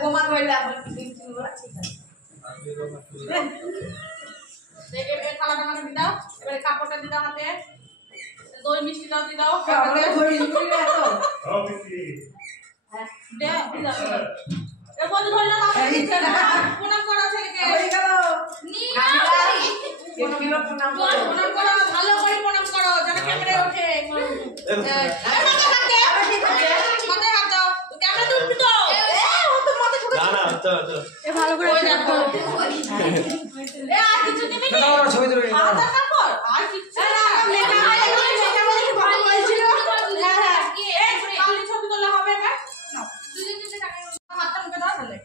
গোমা ধরলে এখন দিন বলা ঠিক আছে দেখে এই থালাটা মানে দি দাও এবারে কাপড়টা দি দাও হাতে দই মিষ্টিটাও দি দাও কাপড়ে দই মিষ্টি দাও হ্যাঁ মিষ্টি হ্যাঁ দে দি দাও এ বলি ধরলে না প্রণাম করা ছেলেকে ওই করো নি প্রণাম করো ভালো করে প্রণাম করো যেন ক্যামেরায় ওঠে মাথায় হাত দাও ক্যামেরা তো উঠবে তো ও তো মাথা ছোট না না তো এ ভালো করে দেখো এ আর কিছু দিবি না দাও ছবি তুলে নাও আধার কাপড় আর কিছু না লেখা আছে এটা বলে কি ভালো বলছিল হ্যাঁ হ্যাঁ এই খালি ছবি তোলা হবে না নাও দুদিন দিতে টাকা হাতটা মুখে দাও তাহলে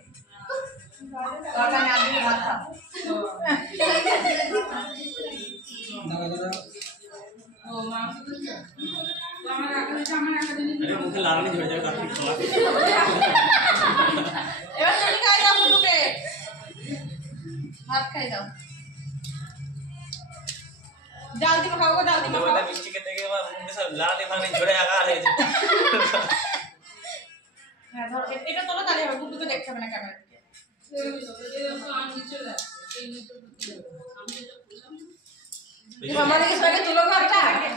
তাহলে আমি হাত দাও ও মা আমার আগে সামনে একটা দিন আরে মুখে লাগানি হয়ে যাবে কাটি খাওয়া এবার চলি খাই দাও মুটুকে ভাত খাই দাও जल्दी में खाओगे जल्दी में खाओ मिष्टी के देखे बाद मुंह से लाल माने जोड़े आगा है हां ধর এটা তোলো তাহলে হবে গুড্ডুকে দেখতে হবে না ক্যামেরা থেকে हमारे इस वाले तुलो का अच्छा है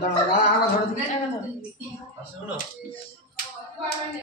दादा आगा थोड़ा दी